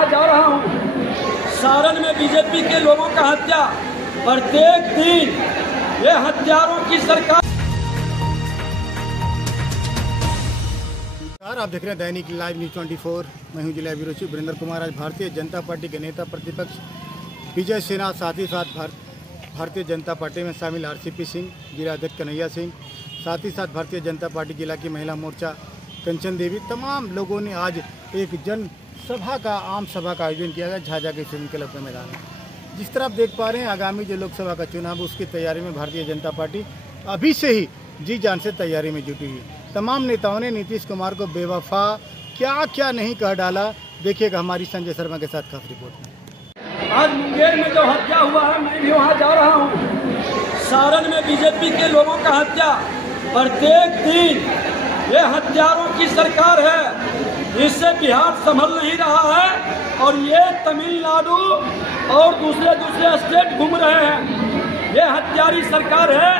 वहाँ जा रहा हूँ। सारण में बीजेपी के लोगों का हत्या, प्रत्येक दिन ये हत्यारों की सरकार। आप देख रहे हैं दैनिक लाइव न्यूज 24। मैं हूं जिला ब्यूरो चीफ वीरेंद्र कुमार। आज भारतीय जनता पार्टी के नेता प्रतिपक्ष विजय सिन्हा, साथ ही साथ भारतीय जनता पार्टी में शामिल आरसीपी सिंह, जिला अध्यक्ष कन्हैया सिंह, साथ ही साथ भारतीय जनता पार्टी जिला की महिला मोर्चा कंचन देवी, तमाम लोगों ने आज एक जन सभा का आम सभा का आयोजन किया गया झाझा के स्टेडियम क्लब के मैदान में। जिस तरह आप देख पा रहे हैं, आगामी जो लोकसभा का चुनाव उसकी तैयारी में भारतीय जनता पार्टी अभी से ही जी जान से तैयारी में जुटी हुई है। तमाम नेताओं ने नीतीश कुमार को बेवफा क्या क्या नहीं कह डाला, देखिएगा हमारी संजय शर्मा के साथ खास रिपोर्ट में। आज मुंगेर में जो हत्या हुआ है, मैं भी वहाँ जा रहा हूँ। सारण में बीजेपी के लोगों का हत्या, प्रत्येक दिन ये हत्यारों की सरकार है। इससे बिहार संभल नहीं रहा है और ये तमिलनाडु और दूसरे स्टेट घूम रहे हैं। ये हत्यारी सरकार है,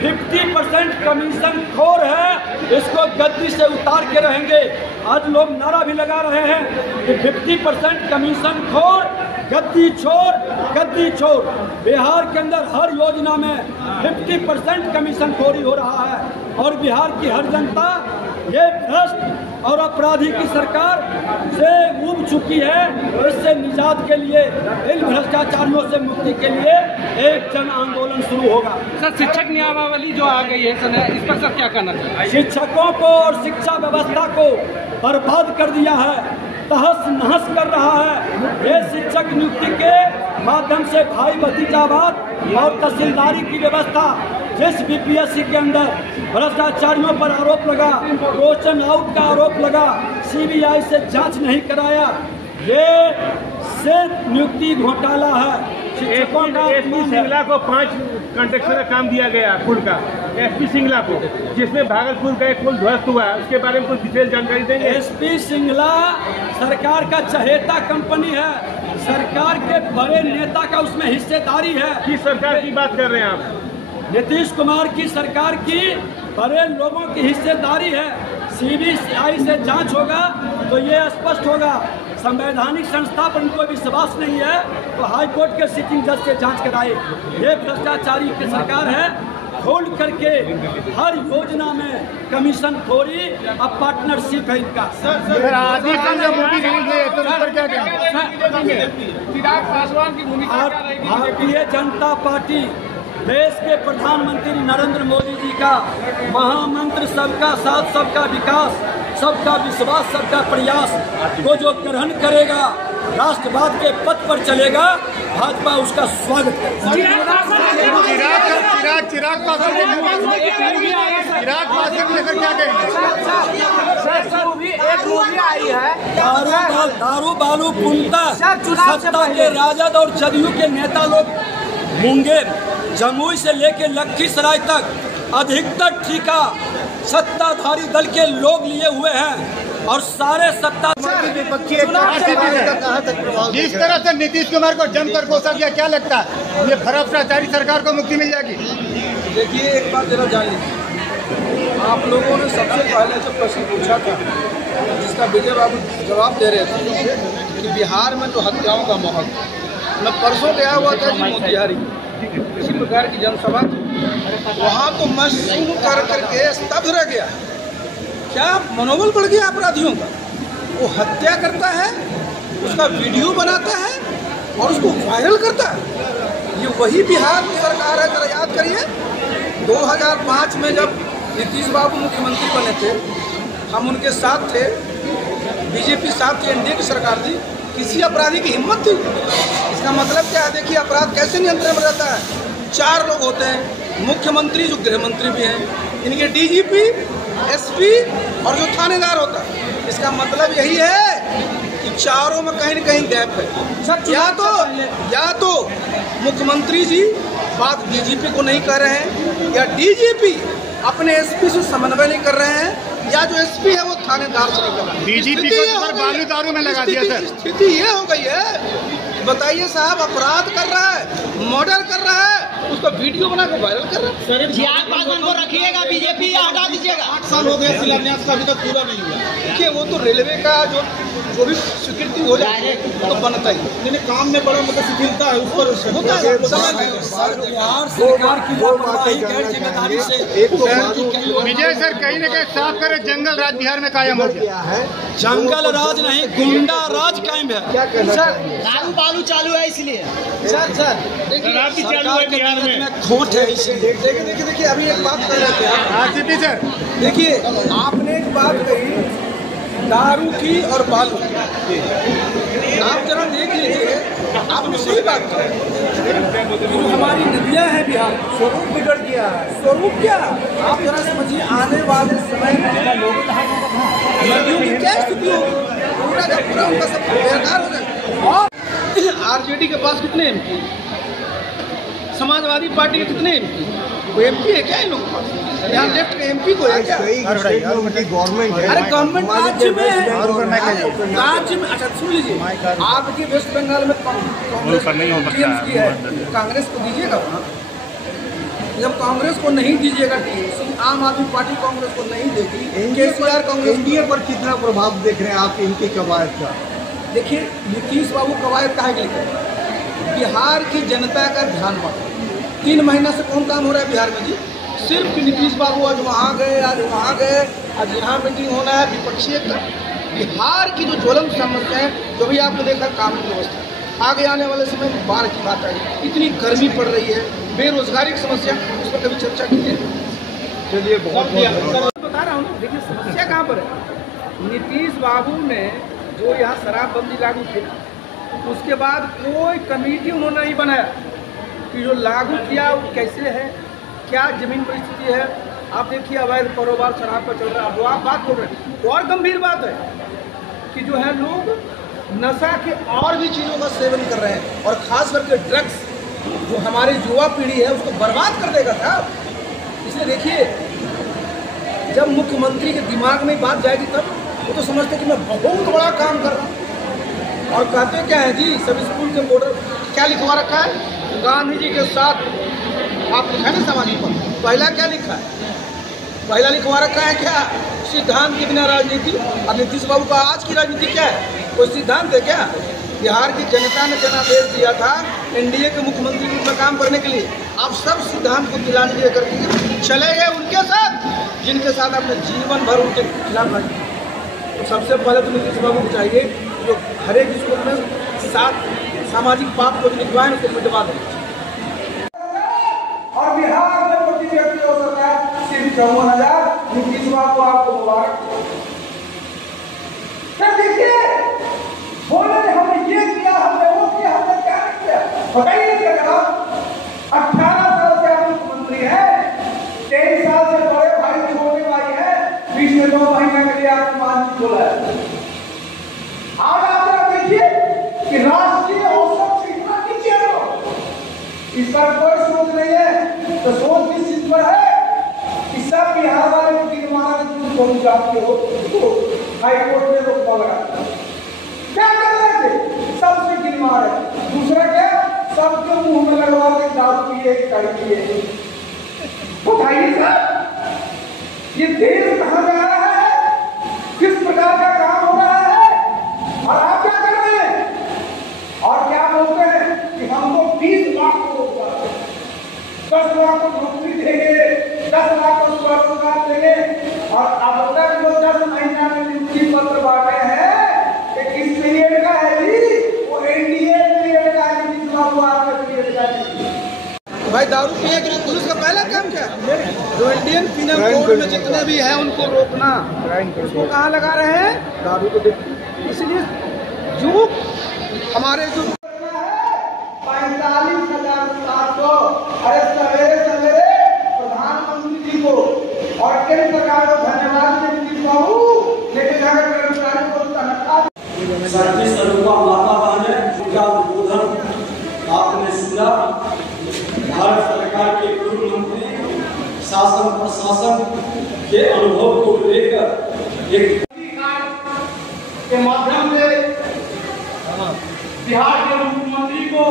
50% कमीशन खोर है। इसको गद्दी से उतार के रहेंगे। आज लोग नारा भी लगा रहे हैं कि 50% कमीशन खोर, गद्दी छोड़। बिहार के अंदर हर योजना में 50% कमीशन खोरी हो रहा है और बिहार की हर जनता ये भ्रष्ट और अपराधी की सरकार से उब चुकी है। इससे निजात के लिए, इन भ्रष्टाचारियों से मुक्ति के लिए एक जन आंदोलन शुरू होगा। सर, शिक्षक नियमावली जो आ गई है सर, इस पर सर क्या कहना चाहिए? शिक्षकों को और शिक्षा व्यवस्था को बर्बाद कर दिया है, तहस नहस कर रहा है। ये शिक्षक नियुक्ति के माध्यम से भाई भतीजावाद और तहसीलदारी की व्यवस्था, जिस बीपीएससी के अंदर भ्रष्टाचारियों पर आरोप लगा, क्वेश्चन आउट का आरोप लगा, सीबीआई से जांच नहीं कराया, ये सिर्फ नियुक्ति घोटाला है। शिक्षकों का एसपी सिंगला को 5 कॉन्ट्रैक्टर का काम दिया गया पुल का, एसपी सिंगला को, जिसमें भागलपुर का एक पुल ध्वस्त हुआ है। उसके बारे में कुछ डिटेल जानकारी देंगे? एसपी सिंगला सरकार का चहेता कंपनी है, सरकार के बड़े नेता का उसमें हिस्सेदारी है। किस सरकार की बात कर रहे हैं आप? नीतीश कुमार की सरकार की बड़े लोगों की हिस्सेदारी है। सीबीआई से जांच होगा तो ये स्पष्ट होगा। संवैधानिक संस्था पर उनको विश्वास नहीं है तो हाई कोर्ट के सिटिंग जज से जांच कराए। ये भ्रष्टाचारी की सरकार है। होल्ड करके हर योजना में कमीशन खोरी, अब पार्टनरशिप है इनका। भारतीय जनता पार्टी देश के प्रधानमंत्री नरेंद्र मोदी जी का महामंत्र सबका साथ, सबका विकास, सबका विश्वास, सबका प्रयास को जो ग्रहण करेगा, राष्ट्रवाद के पथ पर चलेगा, भाजपा उसका स्वागत करेगा। चिराग पासवान लेकर क्या कहेंगे? एक मूवी आई है, दारू बालू पुनता सत्ता के राजद और जदयू के नेता लोग मुंगेर, जमुई से लेकर लखीसराय तक अधिकतर ठेका सत्ताधारी दल के लोग लिए हुए हैं और सारे सत्ता जिस तरह से नीतीश कुमार को जमकर कोसा किया, क्या लगता है ये भ्रष्टाचारी सरकार को मुक्ति मिल जाएगी? देखिए, एक बात जरा जान लीजिए, आप लोगों ने सबसे पहले जो प्रश्न पूछा था, जिसका विजय बाबू जवाब दे रहे थे कि बिहार में जो हत्याओं का माहौल, मैं परसों गया हुआ था जी मोतिहारी, इसी प्रकार की जनसभा थी। वहाँ तो मैं सुन करके स्तब्ध रह गया। क्या मनोबल बढ़ गया अपराधियों का। वो हत्या करता है, उसका वीडियो बनाता है और उसको वायरल करता है। ये वही बिहार की सरकार है। जरा याद करिए, 2005 में जब नीतीश बाबू मुख्यमंत्री बने थे, हम उनके साथ थे, बीजेपी साथ थी, एनडीए की सरकार थी। किसी अपराधी की हिम्मत थी? इसका मतलब क्या है? देखिए, अपराध कैसे नियंत्रण में रहता है। 4 लोग होते हैं, मुख्यमंत्री जो गृह मंत्री भी हैं, इनके डीजीपी, एसपी और जो थानेदार होता है। इसका मतलब यही है कि चारों में कहीं न कहीं गैप है। या तो मुख्यमंत्री जी बात डीजीपी को नहीं कर रहे हैं, या डीजीपी अपने एसपी से समन्वय नहीं कर रहे हैं, या जो एसपी है वो थानेदार से नहीं कर रहा है। डीजीपी को बालू दारू में लगा दिया सर। स्थिति ये हो गई है। बताइए साहब, अपराध कर रहा है, मर्डर कर रहा है, उसका वीडियो बना के वायरल कर रहा है। जिहाद पासवान को रखिएगा बीजेपी या हटा दीजिएगा। 8 साल हो गए शिलान्यास का, अभी तक पूरा नहीं हुआ। देखिए वो तो रेलवे का जो भी स्वीकृति हो जाए तो बनता ही, लेकिन काम में बड़ा मतलब शिथिलता है, उस पर होता है। बिहार सरकार की लापरवाही, गैर जिम्मेदारी से विजय सर कहीं न कहीं साफ करें, जंगल राज बिहार में कायम हो गया है। जंगल राज नहीं, गुंडा राज कायम है। क्या कहना दारू बालू चालू है इसलिए। सर सरकार के बजट में खोट है इसलिए। देखिए अभी एक बात कर रहे थे आरसीपी सर, देखिए आपने एक बात कही दारू की और बालू, आप जरा देख लीजिए, आपने सही बात की। जो हमारी नदियां हैं बिहार, स्वरूप बिगड़ गया है। स्वरूप क्या, आप जरा समझिए, आने वाले समय में नदियों की क्या स्थिति होगी, पूरा का पूरा उनका सब बेकार हो जाएगा। और आरजेडी के पास कितने एमपी, समाजवादी पार्टी के कितने एमपी, वो एमपी है क्या इन लोगों के पास? यहाँ लेफ्ट के एमपी को है क्या? गवर्नमेंट है, अरे गवर्नमेंट राज्य में है, राज्य में। अच्छा सुन लीजिए, आपके वेस्ट बंगाल में कांग्रेस टीएमसी है, कांग्रेस को दीजिएगा वहाँ। जब कांग्रेस को नहीं दीजिएगा टीएमसी, आम आदमी पार्टी कांग्रेस को नहीं देगी, केसीआर कांग्रेस। एनडीए पर कितना प्रभाव देख रहे हैं आप इनकी कवायद का? देखिए नीतीश बाबू कवायद काहे के लिए, बिहार की जनता का ध्यान बांट। 3 महीना से कौन काम हो रहा है बिहार में जी? सिर्फ नीतीश बाबू आज वहाँ गए, आज वहाँ गए, आज यहाँ मीटिंग होना है विपक्षी का। बिहार की जो ज्वलंत समस्या है, जो भी आपने देखा कानून व्यवस्था, आगे आने वाले समय में बाढ़ की बात आई, इतनी गर्मी पड़ रही है, बेरोजगारी की समस्या, उस पर कभी चर्चा की है? चलिए बहुत बता रहा हूँ ना, देखिए समस्या कहाँ पर है। नीतीश बाबू ने जो यहाँ शराबबंदी लागू की, उसके बाद कोई कमेटी उन्होंने नहीं बनाया कि जो लागू किया वो कैसे है, क्या जमीन परिस्थिति है। आप देखिए अवैध कारोबार शराब का चल रहा है, वो आप बात बोल रहे हैं। और गंभीर बात है कि जो है लोग नशा के और भी चीज़ों का सेवन कर रहे हैं, और खास करके ड्रग्स जो हमारी युवा पीढ़ी है उसको बर्बाद कर देगा साहब। इसलिए देखिए, जब मुख्यमंत्री के दिमाग में बात जाएगी तब वो तो समझते कि मैं बहुत बड़ा काम कर रहा हूँ। और कहते क्या है जी, सब स्कूल के बॉर्डर क्या लिखवा रखा है, गांधी जी के साथ आप लिखा है ना सामाजिक पर, पहला क्या लिखा है, पहला लिखवा रखा है क्या, सिद्धांत के बिना राजनीति। और नीतीश बाबू का आज की राजनीति क्या है, कोई सिद्धांत है क्या? बिहार की जनता ने जनादेश दिया था एनडीए के मुख्यमंत्री के रूप में काम करने के लिए। आप सब सिद्धांत को तिलांजलि देकर के चले गए उनके साथ, जिनके साथ आपने जीवन भर उनके खिलाफ लड़ी। तो सबसे पहले तो नीतीश बाबू को चाहिए जो हर एक स्कूल में सामाजिक पाप को लिखवाएं, उसको मिटवा दें। और बिहार में प्रति व्यक्ति औसत है सिर्फ 54,000। नीतीश बाबू आपको मुबारक। देखिए बोले हमने ये किया, हमने वो किया, हमने क्या किया, बताइए क्या करा। 18 साल से आप मुख्यमंत्री है, 23 साल से बड़े भाई छोटे भाई है, बीच में 2 महीने के लिए आपने मानसिक बोला है। आज आप देखिए कि राष्ट्रीय औसत से इतना नीचे हो, इसका कोई सोच नहीं है। तो सोच किस चीज पर है कि सब बिहार वाले को गिर मारा पहुंच जाती हो, तो हाईकोर्ट में रोक लगा क्या कर रहे थे, सबसे गिर मारे। दूसरा क्या, सबके मुंह में लगवा के दारू पिए, कड़ी पिए। बताइए सर ये देश कहाँ जा रहा है, किस प्रकार का काम हो रहा है, और आप क्या कर रहे हैं? और क्या बोलते हैं कि हमको 20 लाख को रोजगार, 10 लाख को नौकरी देंगे, 10 लाख को रोजगार देंगे। और अब तक जो 10 महीना में नियुक्ति पत्र बांटे हैं किस पीरियड का है जी, वो एनडीए पीरियड का है, नीतीश बाबू आपके पीरियड का है। भाई दारू पिए के लिए पुलिस का पहला काम क्या है, जो इंडियन पिनल कोड में जितने भी हैं उनको रोकना। उसको कहाँ लगा रहे हैं, दारू को। इसलिए जो हमारे जो 45,700, अरे सवेरे सवेरे प्रधानमंत्री जी को और केंद्र सरकार को धन्यवाद दें नीतीश बाबू, लेकिन जाकर कर्मचारी को तनख्वाह सर्विस अनुपमा माता बहन उनका उद्बोधन आपने सुना। भारत सरकार के पूर्व मंत्री शासन प्रशासन के अनुभव को लेकर एक के माध्यम से बिहार के मुख्यमंत्री को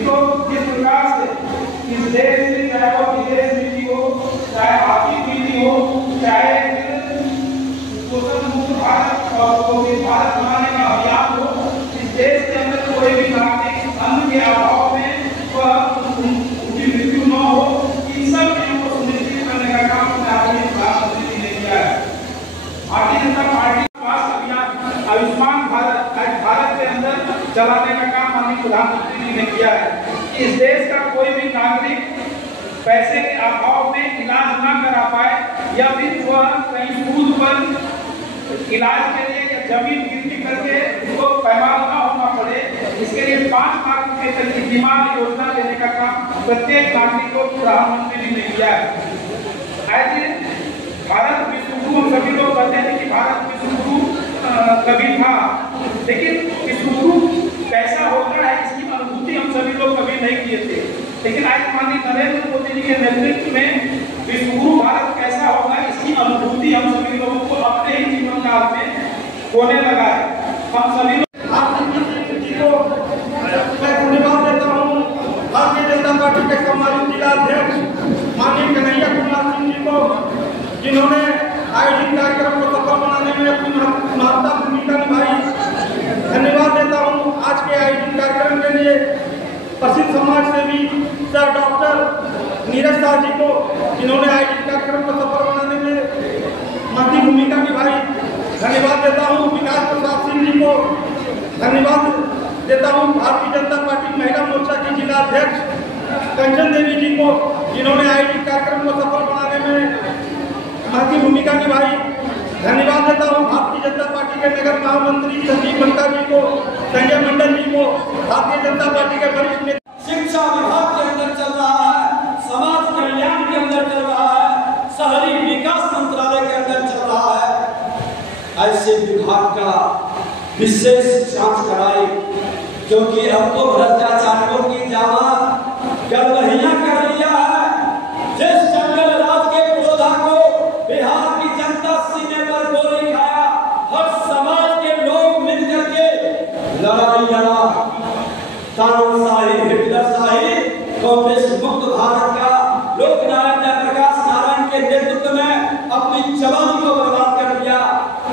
जिसको जिस प्रकार से इस देश में चाहे वो विदेश नीति हो, चाहे आर्थिक नीति हो, चाहे कुशल मुक्त भारत और पोषित भारत बनाने का अभियान हो, इस देश के अंदर कोई भी नागरिक अन्न के अभाव में उनकी मृत्यु न हो, इन सब चीजों को सुनिश्चित करने का काम प्रधानमंत्री जी ने किया है। भारतीय जनता पार्टी के पास अभियान आयुष्मान भारत भारत के अंदर चलाने का काम माननीय प्रधानमंत्री जी ने किया है। इस देश का कोई भी नागरिक पैसे के अभाव में इलाज न करा पाए या फिर वह कहीं सूद पर इलाज के लिए या जमीन गिरवी करके उसको पैमाना न होना पड़े, इसके लिए 5 लाख रुपए तक की बीमा योजना देने का काम प्रत्येक नागरिक को प्रधानमंत्री जी ने किया है। ऐसे भारत विश्व गुरु हम सभी लोग कहते हैं कि भारत विश्व गुरु कभी था, लेकिन विश्व गुरु कैसा होता है इसकी अनुभूति हम सभी लोग कभी नहीं किए थे। लेकिन आज माननीय नरेंद्र मोदी जी के नेतृत्व में विश्व गुरु भारत कैसा होगा इसकी अनुभूति हम सभी लोगों को अपने ही जीवन काल में होने लगा है। हम सभी लोग मैं धन्यवाद देता हूँ भारतीय जनता पार्टी के सम्मानित जिला अध्यक्ष माननीय कन्हैया कुमार सिंह जी को, जिन्होंने आयोजित कार्यक्रम को सफल बनाने में अपनी महत्वपूर्ण भूमिका निभाई। धन्यवाद देता हूँ आज के आयोजित कार्यक्रम के लिए प्रसिद्ध समाज सेवी सर डॉक्टर नीरज शाह जी को, जिन्होंने आयोजित कार्यक्रम को सफल बनाने में महत्वपूर्ण भूमिका निभाई। धन्यवाद देता हूँ विकास प्रसाद सिंह जी को। धन्यवाद देता हूँ भारतीय जनता पार्टी महिला मोर्चा की जिला अध्यक्ष कंचन देवी जी को, जिन्होंने आयोजित कार्यक्रम को सफल बनाने में महत्वपूर्ण भूमिका निभाई। धन्यवाद देता हूँ भारतीय जनता पार्टी के नगर महामंत्री संजीव मंडा जी को, संजय मंडल जी को, भारतीय जनता पार्टी के वरिष्ठ नेता। शिक्षा विभाग के अंदर चल रहा है, समाज कल्याण के अंदर चल रहा है, शहरी विकास मंत्रालय के अंदर चल रहा है। ऐसे विभाग का विशेष जांच कराई, क्योंकि अब तो भ्रष्टाचारियों की जामा गलबहियां कर लिया है। जिस जंगल राज के क्रोधा को बिहार की जनता सीने पर गोली खाया, हर समाज के लोग मिलकर के लड़ाई लड़ा। तानाशाही, हिटलरशाही, कांग्रेस मुक्त भारत का लोकनायक जयप्रकाश नारायण के नेतृत्व में अपनी जवानी को बर्बाद कर दिया।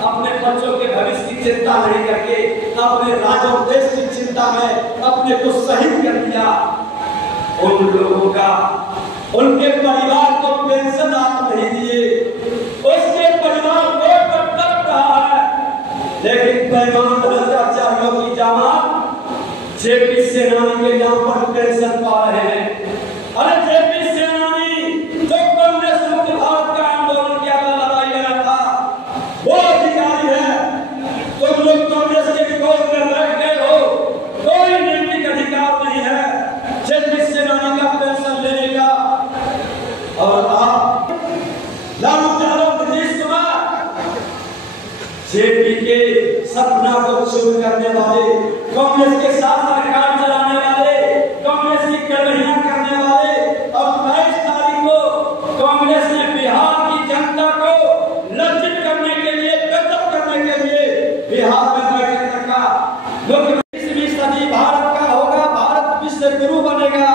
अपने बच्चों के भविष्य की चिंता नहीं करके अपने राज्य देश की चिंता में अपने को शहीद कर दिया। उन लोगों का, उनके परिवार को पेंशन आप नहीं दिए, उसके परिवार रोड पर तड़प रहा है। लेकिन बेईमान भ्रष्टाचारियों की जामा जेपी सेनानी के नाम पर पेंशन पा रहे हैं। अरे जेपी सेनानी जो कांग्रेस मुक्त भारत का आंदोलन किया था, लड़ाई लड़ा था, वो अधिकारी है। तुम लोग कांग्रेस के विरोध में बैठ गए हो, कोई नैतिक अधिकार नहीं है जेपी सेनानी का पेंशन लेने का। और आप लालू यादव, नीतीश कुमार, जेपी के सपना को चूर करने वाले, कांग्रेस के साथ सरकार चलाने वाले, कांग्रेस की गड़बड़ियां करने वाले, और 22 तारीख को कांग्रेस ने बिहार की जनता को लज्जित करने के लिए, बेदब करने के लिए बिहार में बैठक रखा। 21वीं सदी भारत का होगा, भारत विश्व गुरु बनेगा।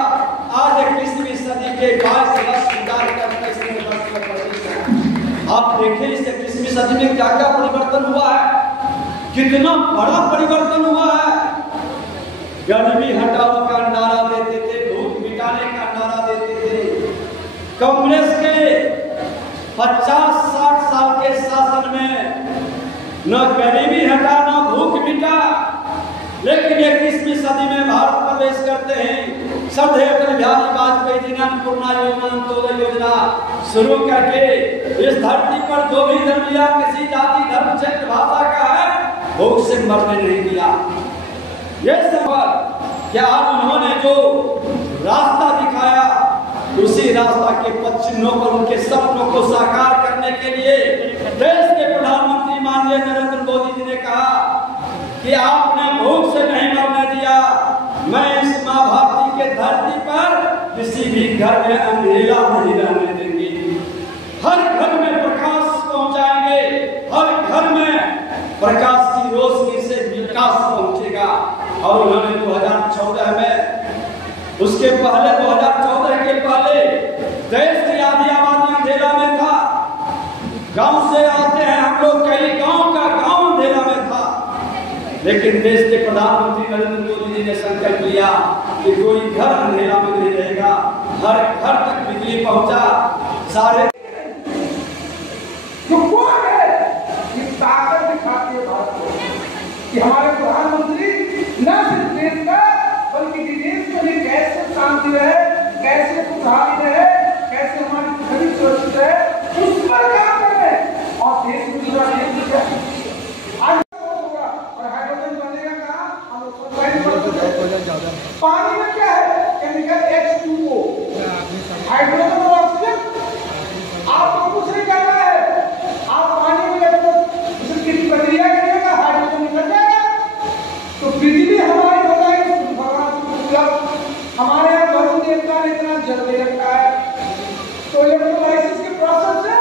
आज 21वीं सदी के 22 वर्ष गुजार कर आप देखें इस 21वीं सदी में क्या क्या परिवर्तन हुआ है, कितना बड़ा परिवर्तन हुआ है। गरीबी हटाओ का नारा देते थे, भूख मिटाने का नारा देते थे। कांग्रेस के 50-60 साल के शासन में न गरीबी हटा न भूख मिटा, लेकिन 21वीं सदी में भारत प्रवेश करते हैं। श्रद्धेय अटल बिहारी वाजपेयी जी ने अन्नपूर्णा योजना, अंत्योदय योजना शुरू करके इस धरती पर जो भी धर्म लिया, किसी जाति धर्म क्षेत्र भाषा का है, भूख से मरने नहीं दिया। ये सफर क्या उन्होंने जो रास्ता दिखाया, उसी रास्ता के पश्चिमों पर उनके सपनों को साकार करने के लिए देश के प्रधानमंत्री माननीय नरेंद्र मोदी जी ने कहा कि आपने भूख से नहीं मरने दिया। मैं इस माँ भारती के धरती पर किसी भी घर में अंधेरा नहीं रहने देंगे। हर घर में प्रकाश पहुंचाएंगे, हर घर में प्रकाश की रोशनी से विकास पहुंचेगा। और उन्होंने 2014 में उसके पहले 2014 के पहले देश की आधी आबादी अंधेरा में था। गांव से आते हैं हम लोग, कई गांव का गांव अंधेरा में था। लेकिन देश के प्रधानमंत्री नरेंद्र मोदी जी ने संकल्प लिया कि कोई घर अंधेरा में नहीं रहेगा, हर घर तक बिजली पहुंचा। सारे जो कौन है ये ताकत दिखाती है भारत को कि हमारे प्रधानमंत्री न सिर्फ देश का बल्कि विदेश में भी कैसे शांति रहे, कैसे खुशहाली रहे, कैसे हमारी पृथ्वी सुरक्षित रहे, उस पर काम कर रहे हैं। और देश में पूरा देश आज होगा और हाइड्रोजन बनेगा कहाँ? हम पानी में क्या है? केमिकल H2O, हाइड्रोजन और ऑक्सीजन। आपको कुछ नहीं करना है, आप पानी में जब किसी प्रक्रिया करिएगा हाइड्रोजन निकल जाएगा तो बिजली हमारी हो जाएगी। भगवान हमारे यहाँ वरुण देवता ने इतना जल दे रखा है तो इलेक्ट्रोलाइसिस के प्रोसेस से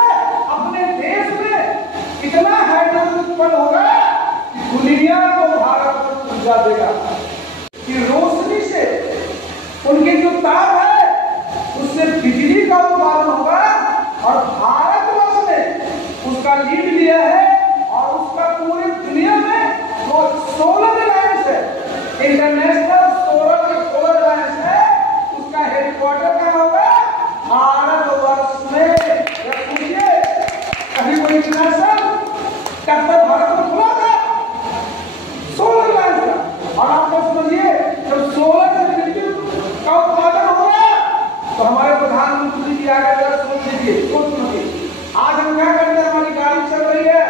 अपने देश में इतना हाइड्रोजन उत्पन्न होगा कि दुनिया को भारत को ऊर्जा देगा कि रोशनी से उनकी जो ताप है उससे बिजली का उत्पादन होगा। और भारतवर्ष ने उसका लीड लिया है और उसका पूरी दुनिया में जो सोलर अलायंस है, इंटरनेशनल सोलर अलायंस है, उसका हेडक्वार्टर कहाँ होगा? भारतवर्ष में। पूछिए कभी कोई इंटरनेशनल कैपिटल भारत में खुला था सोलर अलायंस का? और आप लोग समझिए जब सोलर से विद्युत का उत्पादन होगा तो हमारे प्रधानमंत्री जी आगे सोच लीजिए। आज हम क्या करते हैं? हमारी गाड़ी चल रही है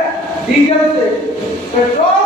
डीजल से, पेट्रोल